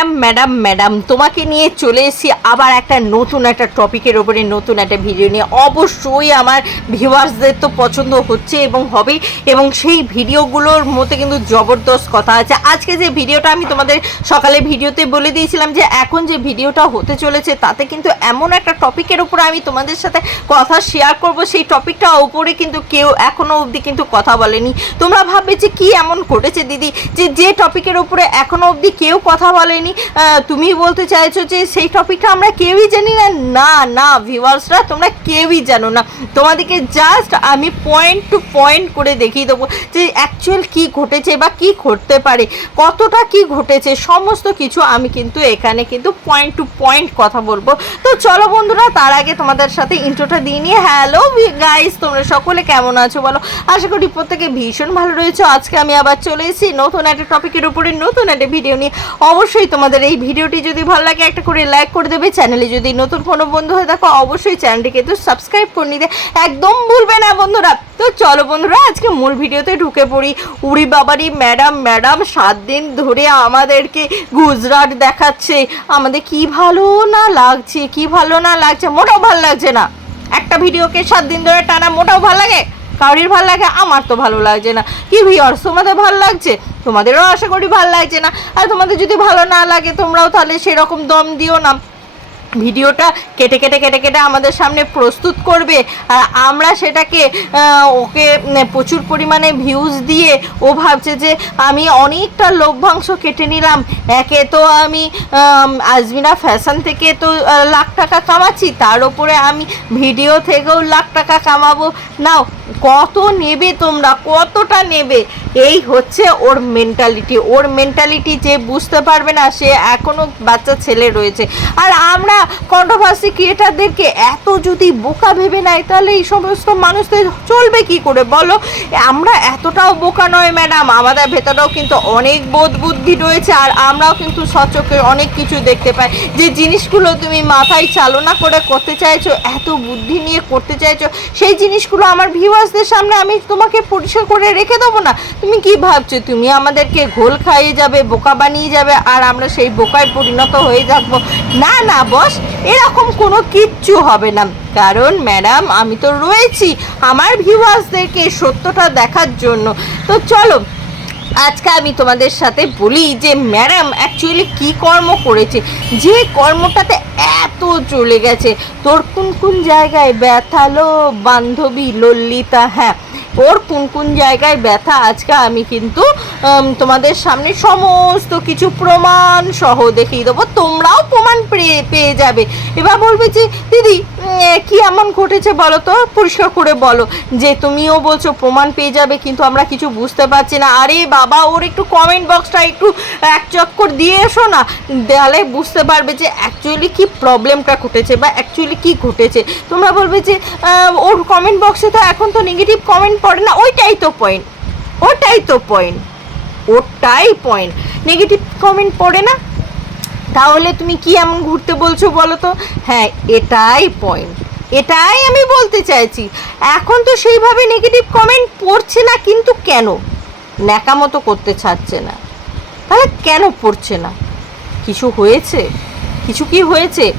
Madam madam madam, তোমাকে নিয়ে চলে এসেছি আবার একটা নতুন একটা টপিকের ওপরে, নতুন একটা ভিডিও নিয়ে। অবশ্যই আমার ভিউয়ার্সদের তো পছন্দ হচ্ছে এবং হবে এবং সেই ভিডিওগুলোর মধ্যে কিন্তু জবরদস্ত কথা আছে। আজকে যে ভিডিওটা আমি তোমাদের সকালে ভিডিওতে বলে দিয়েছিলাম যে, এখন যে ভিডিওটা হতে চলেছে, তাতে কিন্তু এমন একটা টপিকের উপরে আমি তোমাদের সাথে কথা শেয়ার করব। সেই টপিকটা উপরে কিন্তু কেউ এখনও অবধি কিন্তু কথা বলেনি। তোমরা ভাববে যে, কি এমন ঘটেছে দিদি? যে যে টপিকের উপরে এখনও অবধি কেউ কথা বলেনি? আহ, তুমি বলতে চাইছো যে সেই টপিকটা আমরা কেউই জানি না। না না ভিউয়ার্সরা তোমরা কেউই জানো না। তোমাদেরকে জাস্ট আমি পয়েন্ট টু পয়েন্ট করে দেখিয়ে দেবো যে অ্যাকচুয়াল কি ঘটেছে বা কি ঘটতে পারে কতটা কি ঘটেছে সমস্ত কিছু আমি কিন্তু এখানে কিন্তু পয়েন্ট টু পয়েন্ট কথা বলব। তো চলো বন্ধুরা তার আগে তোমাদের সাথে ইন্ট্রোটা দিয়ে নিয়ে হ্যালো গাইস তোমরা সকলে কেমন আছো বলো? আশা করি প্রত্যেকে ভীষণ ভালো রয়েছে। আজকে আমি আবার চলে এসেছি নতুন একটা টপিকের উপরে নতুন একটা ভিডিও নিয়ে। অবশ্যই তোমাদের এই ভিডিওটি যদি ভালো লাগে, একটা করে লাইক করে দেবে। চ্যানেলে যদি নতুন কোনো বন্ধু হয়ে থাকো, অবশ্যই চ্যানেলটি কিন্তু সাবস্ক্রাইব করে নিতে। একদম ভুলবে না বন্ধুরা। তো চলো বন্ধুরা, আজকে মূল ভিডিওতে ঢুকে পড়ি। উড়ি বাবারি ম্যাডাম ম্যাডাম সাত দিন ধরে আমাদেরকে গুজরাট দেখাচ্ছে। আমাদের কি ভালো না লাগছে, কি ভালো না লাগছে, মোটাও ভালো লাগছে না। একটা ভিডিওকে সাত দিন ধরে টানা, মোটাও ভালো লাগে। কাউরির ভালো লাগে, আমার তো ভালো লাগছে না। কি ভিওর্স তোমাদের ভালো লাগছে? তোমাদেরও আশা করি ভালো লাগছে না। আর তোমাদের যদি ভালো না লাগে, তোমরাও তাহলে সেরকম দম দিও না। ভিডিওটা কেটে কেটে কেটে কেটে আমাদের সামনে প্রস্তুত করবে। আর আমরা সেটাকে ওকে প্রচুর পরিমাণে ভিউজ দিয়ে ও ভাবছে যে আমি অনেকটা লভ্যাংশ কেটে নিলাম। একে তো আমি আজমিরা ফ্যাশন থেকে তো লাখ টাকা কামাচ্ছি, তার উপরে আমি ভিডিও থেকেও লাখ টাকা কামাবো। নাও, কত নেবে তোমরা? কতটা নেবে? এই হচ্ছে ওর মেন্টালিটি ওর মেন্টালিটি যে বুঝতে পারবে না, সে এখনও বাচ্চা ছেলে রয়েছে। আর আমরা কন্ট্রোভার্সি ক্রিয়েটারদেরকে এত যদি বোকা ভেবে নেয়, তাহলে এই সমস্ত মানুষদের চলবে কি করে বলো? আমরা এতটাও বোকা নয় ম্যাডাম আমাদের ভেতরেও কিন্তু অনেক বোধ বুদ্ধি রয়েছে, আর আমরাও কিন্তু সচকে অনেক কিছু দেখতে পাই। যে জিনিসগুলো তুমি মাথায় চালনা করে করতে চাইছো, এত বুদ্ধি নিয়ে করতে চাইছো, সেই জিনিসগুলো আমার ভিউয়ার্সদের সামনে আমি তোমাকে পরিষ্কার করে রেখে দেবো না। তুমি কি ভাবছ? তুমি আমাদেরকে ঘোল খাইয়ে যাবে, বোকা বানিয়ে যাবে, আর আমরা সেই বোকায় পরিণত হয়ে থাকব না না, বস, এরকম কোনো কিচ্ছু হবে না। কারণ, ম্যাডাম, আমি তো রয়েছি আমার ভিউয়ার্সদেরকে সত্যটা দেখার জন্য। তো চলো, আজকে আমি তোমাদের সাথে বলি যে, ম্যাডাম অ্যাকচুয়ালি কি কর্ম করেছে? যে কর্মটাতে এত চলে গেছে। তোর কোন কোন জায়গায় ব্যথালো বান্ধবী লল্লিতা হ্যাঁ ওর কোন কোন জায়গায় ব্যথা আজকে আমি কিন্তু তোমাদের সামনে সমস্ত কিছু প্রমাণ সহ দেখিয়ে দেবো। তোমরাও প্রমাণ পেয়ে যাবে। এবার বলবে যে, দিদি কি এমন ঘটেছে বলো তো? পরিষ্কার করে বলো। যে, তুমিও বলছো প্রমাণ পেয়ে যাবে, কিন্তু আমরা কিছু বুঝতে পারছি না। আরে বাবা, ওর একটু কমেন্ট বক্সটা একটু এক চক্কর দিয়ে এসো না। দেয়ালে বুঝতে পারবে যে অ্যাকচুয়ালি কি প্রবলেমটা ঘটেছে বা অ্যাকচুয়ালি কি ঘটেছে। তোমরা বলবে যে ওর কমেন্ট বক্সে তো এখন তো নেগেটিভ কমেন্ট পড়ে না। ওইটাই তো পয়েন্ট ওটাই তো পয়েন্ট ওটাই পয়েন্ট নেগেটিভ কমেন্ট পড়ে না? তাহলে তুমি কি এমন ঘুরতে বলছো বলো তো? হ্যাঁ এটাই পয়েন্ট এটাই আমি বলতে চাইছি। এখন তো সেইভাবে নেগেটিভ কমেন্ট পড়ছে না, কিন্তু কেন? ন্যাকামতো করতে ছাড়ছে না। তাহলে কেন পড়ছে না? কিছু হয়েছে? কিছু কি হয়েছে?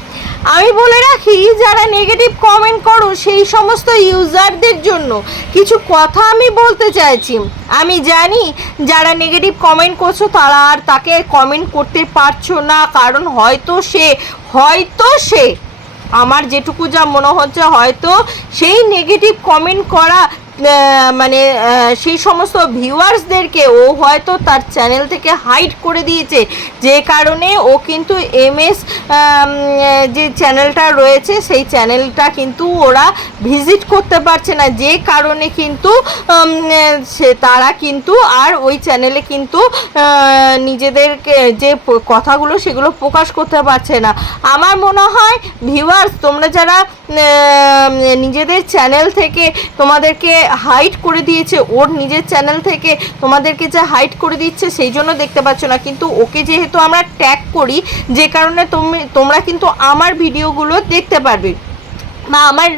আমি বলে রাখি, যারা নেগেটিভ কমেন্ট করো সেই সমস্ত ইউজারদের জন্য কিছু কথা আমি বলতে চাইছি। আমি জানি যারা নেগেটিভ কমেন্ট করছ তারা আর তাকে কমেন্ট করতে পারছ না, কারণ হয়তো সে হয়তো সে, আমার যেটুকু যা মনে হচ্ছে হয়তো সেই নেগেটিভ কমেন্ট করা মানে সেই সমস্ত ভিউয়ার্সদেরকে ও হয়তো তার চ্যানেল থেকে হাইড করে দিয়েছে। যে কারণে ও কিন্তু এমএস যে চ্যানেলটা রয়েছে, সেই চ্যানেলটা কিন্তু ওরা ভিজিট করতে পারছে না। যে কারণে কিন্তু সে, তারা কিন্তু আর ওই চ্যানেলে কিন্তু নিজেদেরকে যে কথাগুলো সেগুলো প্রকাশ করতে পারছে না। আমার মনে হয়, ভিউয়ার্স, তোমরা যারা নিজেদের চ্যানেল থেকে তোমাদেরকে হাইড করে দিয়েছে। ওর নিজের চ্যানেল থেকে তোমাদেরকে যে হাইট করে দিচ্ছে সেই জন্য দেখতে পাচ্ছ না। কিন্তু ওকে যেহেতু আমরা ট্যাগ করি, যে কারণে তুমি, তোমরা কিন্তু আমার ভিডিওগুলো দেখতে পারবে। বা আমার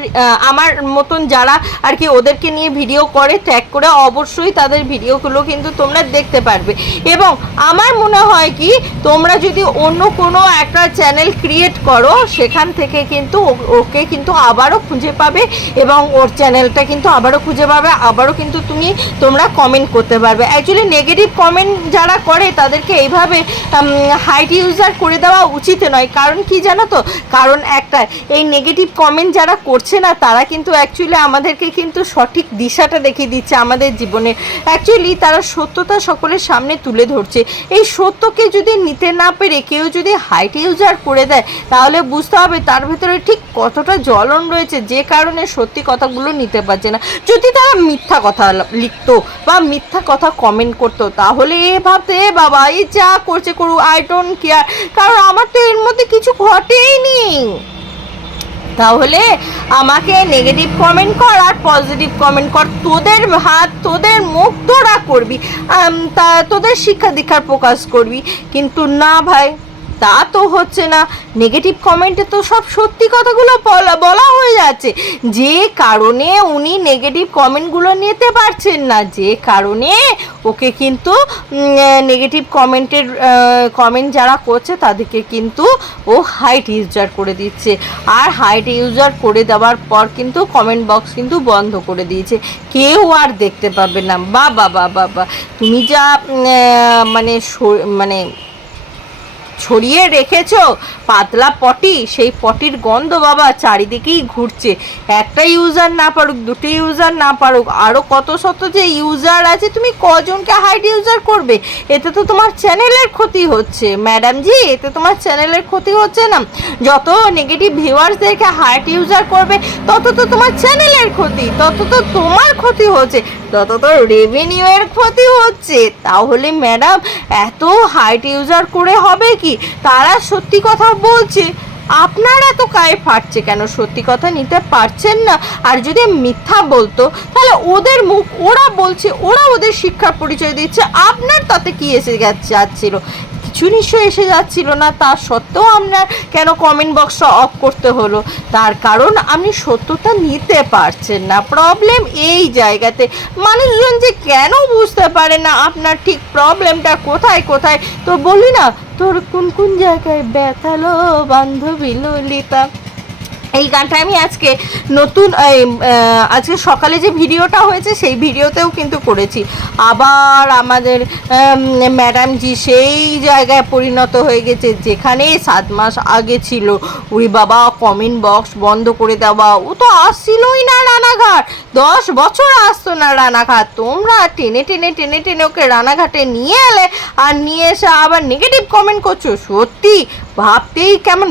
আমার মতন যারা আর কি ওদেরকে নিয়ে ভিডিও করে ট্যাগ করে, অবশ্যই তাদের ভিডিওগুলো কিন্তু তোমরা দেখতে পারবে। এবং আমার মনে হয় কি, তোমরা যদি অন্য কোনো একটা চ্যানেল ক্রিয়েট করো, সেখান থেকে কিন্তু ওকে কিন্তু আবারও খুঁজে পাবে এবং ওর চ্যানেলটা কিন্তু আবারও খুঁজে পাবে, আবারও কিন্তু তুমি তোমরা কমেন্ট করতে পারবে। অ্যাকচুয়ালি নেগেটিভ কমেন্ট যারা করে, তাদেরকে এইভাবে হাইট ইউজার করে দেওয়া উচিত নয়। কারণ কি জানো তো? কারণ একটা, এই নেগেটিভ কমেন্ট যারা করছে না, তারা কিন্তু অ্যাকচুয়ালি আমাদেরকে কিন্তু সঠিক দিশাটা দেখিয়ে দিচ্ছে আমাদের জীবনে। অ্যাকচুয়ালি তারা সত্যতা সকলের সামনে তুলে ধরছে। এই সত্যকে যদি নিতে না পেরে কেউ যদি হাইট ইউজার করে দেয়, তাহলে বুঝতে হবে তার ভেতরে ঠিক কতটা জ্বলন রয়েছে, যে কারণে সত্যি কথাগুলো নিতে পারছে না। যদি তারা মিথ্যা কথা লিখতো বা মিথ্যা কথা কমেন্ট করতো, তাহলে এ ভাবতে, "এ বাবা, এই যা করছে করুক আই ডোন্ট কেয়ার কারণ আমার তো এর মধ্যে কিছু ঘটেইনি তাহলে আমাকে নেগেটিভ কমেন্ট কর আর পজিটিভ কমেন্ট কর। তোদের হাত, তোদের মুখ তোরা করবি। তা তোদের শিক্ষা দীক্ষার প্রকাশ করবি। কিন্তু না ভাই তা তো হচ্ছে না। নেগেটিভ কমেন্টে তো সব সত্যি কথাগুলো বলা বলা হয়ে যাচ্ছে। যে কারণে উনি নেগেটিভ কমেন্টগুলো নিতে পারছেন না, যে কারণে ওকে কিন্তু নেগেটিভ কমেন্টের কমেন্ট যারা করছে তাদেরকে কিন্তু ও হাইট ইউজার করে দিচ্ছে। আর হাইট ইউজার করে দেওয়ার পর কিন্তু কমেন্ট বক্স কিন্তু বন্ধ করে দিয়েছে। কেউ আর দেখতে পাবে না। বা বা বা বা তুমি যা মানে মানে ছড়িয়ে রেখেছো? পাতলা পটি, সেই পটির গন্ধ বাবা চারিদিকেই ঘুরছে। একটা ইউজার না পারুক, দুটো ইউজার না পারুক আরও কত শত যে ইউজার আছে, তুমি কজনকে হাইড ইউজার করবে? এতে তো তোমার চ্যানেলের ক্ষতি হচ্ছে। ম্যাডাম জি, এতে তোমার চ্যানেলের ক্ষতি হচ্ছে না। যত নেগেটিভ ভিউয়ার্সদেরকে হাইট ইউজার করবে, তত তো তোমার চ্যানেলের ক্ষতি, তত তো তোমার ক্ষতি হচ্ছে, তত তো রেভিনিউ এর ক্ষতি হচ্ছে। তাহলে ম্যাডাম এত হাইট ইউজার করে হবে কি? তারা সত্যি কথা বলছে। আপনার এত গায়ে ফাটছে কেন? সত্যি কথা নিতে পারছেন না। আর যদি মিথ্যা বলতো, তাহলে ওদের মুখ, ওরা বলছে, ওরা ওদের শিক্ষার পরিচয় দিচ্ছে। আপনার তাতে কি এসে যাচ্ছিল? নিশ্চয় এসে যাচ্ছিল না, তা সত্ত্বেও আপনার কেন কমেন্ট বক্সটা অফ করতে হলো? তার কারণ আপনি সত্যতা নিতে পারছেন না। প্রবলেম এই জায়গাতে। মানুষজন যে কেন বুঝতে পারে না আপনার ঠিক প্রবলেমটা কোথায় কোথায়? তো বলি না, তোর কোন কোন জায়গায় ব্যথালো বান্ধবী ললিতা? এই গানটা আমি আজকে নতুন আজকে সকালে যে ভিডিওটা হয়েছে সেই ভিডিওতেও কিন্তু করেছি। আবার আমাদের ম্যাডাম জি সেই জায়গায় পরিণত হয়ে গেছে, যেখানে সাত মাস আগে ছিল। উই বাবা, কমেন্ট বক্স বন্ধ করে দেওয়া। ও তো আসছিলই না রানাঘাট। দশ বছর আসতো না রানাঘাট। তোমরা টেনে টেনে টেনে টেনে ওকে রানাঘাটে নিয়ে এলে আর নিয়ে এসে আবার নেগেটিভ কমেন্ট করছ। সত্যি ভাবতেই কেমন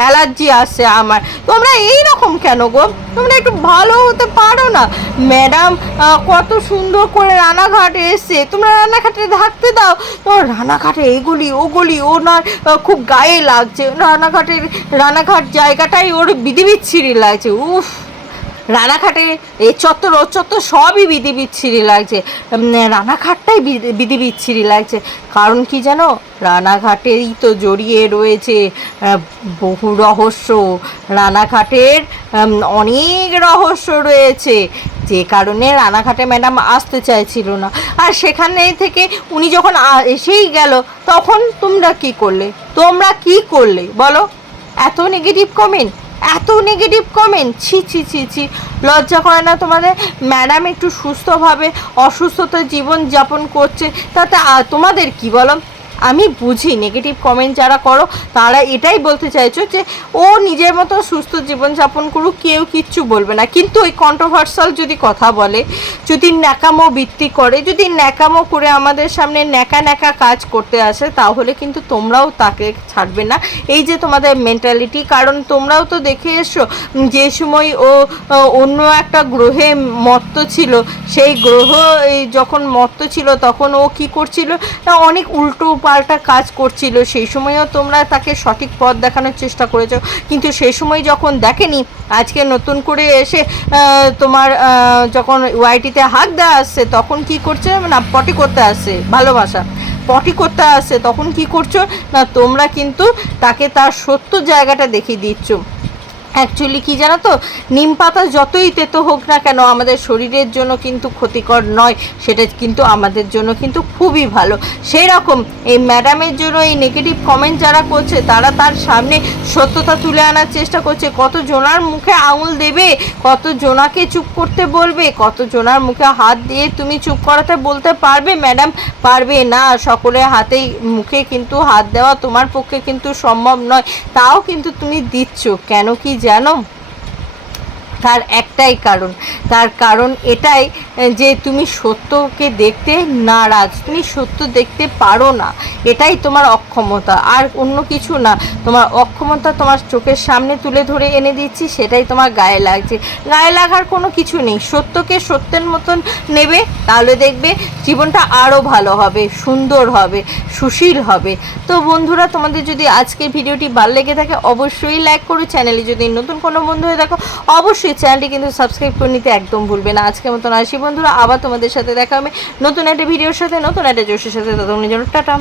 অ্যালার্জি আসছে আমার। তোমরা এই রকম কেন গো? তোমরা একটু ভালো হতে পারো না। ম্যাডাম কত সুন্দর করে রানাঘাটে এসছে তোমরা রানাঘাটে থাকতে দাও। তোমার রানাঘাটে এগুলি, ওগুলি ওনার খুব গায়ে লাগছে। রানাঘাটের, রানাঘাট জায়গাটাই ওর বিধিবিচ্ছিরি লাগছে। উফ। রানাঘাটে এ চত্বর, ও চত্বর সবই বিধি বিচ্ছিরি লাগছে রানাঘাটটাই বিধি- বিচ্ছিরি লাগছে। কারণ কি জানো? রানাঘাটেই তো জড়িয়ে রয়েছে বহু রহস্য। রানাঘাটের অনেক রহস্য রয়েছে। যে কারণে রানাঘাটে ম্যাডাম আসতে চাইছিল না। আর সেখানে থেকে উনি যখন এসেই গেল, তখন তোমরা কি করলে? তোমরা কি করলে? বলো। এত নেগেটিভ কমেন্ট এত নেগেটিভ কমেন্ট ছি ছি ছি ছি। লজ্জা করে না তোমাদের? ম্যাডাম একটু সুস্থভাবে অসুস্থতা জীবন যাপন করছে। তাতে তোমাদের কি বলো? আমি বুঝি নেগেটিভ কমেন্ট যারা করো, তারা এটাই বলতে চাইছো যে, ও নিজের মতো সুস্থ জীবনযাপন করুক, কেউ কিচ্ছু বলবে না। কিন্তু ওই কন্ট্রোভার্সাল যদি কথা বলে, যদি ন্যাকামো বৃত্তি করে, যদি ন্যাকামো করে আমাদের সামনে ন্যাকা ন্যাকা কাজ করতে আসে, তাহলে কিন্তু তোমরাও তাকে ছাড়বে না। এই যে তোমাদের মেন্টালিটি কারণ তোমরাও তো দেখে এসো, যে সময় ও অন্য একটা গ্রহে মত্ত ছিল, সেই গ্রহ যখন মত্ত ছিল, তখন ও কি করছিল? অনেক উল্টো পাল্টা কাজ করছিল, সেই সময়ও তোমরা তাকে সঠিক পথ দেখানোর চেষ্টা করেছ। কিন্তু সেই সময় যখন দেখেনি, আজকে নতুন করে এসে তোমার যখন ওয়াইটিতে হাত দেওয়া আসছে, তখন কি করছে? না, পটি করতে আসছে, ভালোবাসা। পটি করতে আসছে, তখন কি করছ? না, তোমরা কিন্তু তাকে তার সত্য জায়গাটা দেখিয়ে দিচ্ছ। অ্যাকচুয়ালি কি জানো তো? নিম পাতা যতই তেতো হোক না কেন, আমাদের শরীরের জন্য কিন্তু ক্ষতিকর নয়। সেটা কিন্তু আমাদের জন্য কিন্তু খুবই ভালো। সেই রকম এই ম্যাডামের জন্য এই নেগেটিভ কমেন্ট যারা করছে, তারা তার সামনে সত্যতা তুলে আনার চেষ্টা করছে। কত জোনার মুখে আঙুল দেবে, কত জনাকে চুপ করতে বলবে, কত জোনার মুখে হাত দিয়ে তুমি চুপ করাতে বলতে পারবে, ম্যাডাম? পারবে না। সকলের হাতেই মুখে কিন্তু হাত দেওয়া তোমার পক্ষে কিন্তু সম্ভব নয়। তাও কিন্তু তুমি দিচ্ছ। কেন কি জানো তার একটাই কারণ। তার কারণ এটাই, যে তুমি সত্যকে দেখতে নারাজ। তুমি সত্য দেখতে পারো না। এটাই তোমার অক্ষমতা। আর অন্য কিছু না। তোমার অক্ষমতা তোমার চোখের সামনে তুলে ধরে এনে দিচ্ছি, সেটাই তোমার গায়ে লাগছে। গায়ে লাগার কোনো কিছু নেই। সত্যকে সত্যের মতন নেবে, তাহলে দেখবে জীবনটা আরও ভালো হবে, সুন্দর হবে, সুশীল হবে। তো বন্ধুরা, তোমাদের যদি আজকের ভিডিওটি ভালো লেগে থাকে, অবশ্যই লাইক করো। চ্যানেলে যদি নতুন কোনো বন্ধু হয়ে দেখো অবশ্যই চ্যানেলটি কিন্তু সাবস্ক্রাইব করে নিতে একদম ভুলবে না। আজকের মতন আসি বন্ধুরা, আবার তোমাদের সাথে দেখা হবে নতুন একটা ভিডিওর সাথে, নতুন একটা জোশের সাথে। ততক্ষণের জন্য টাটা।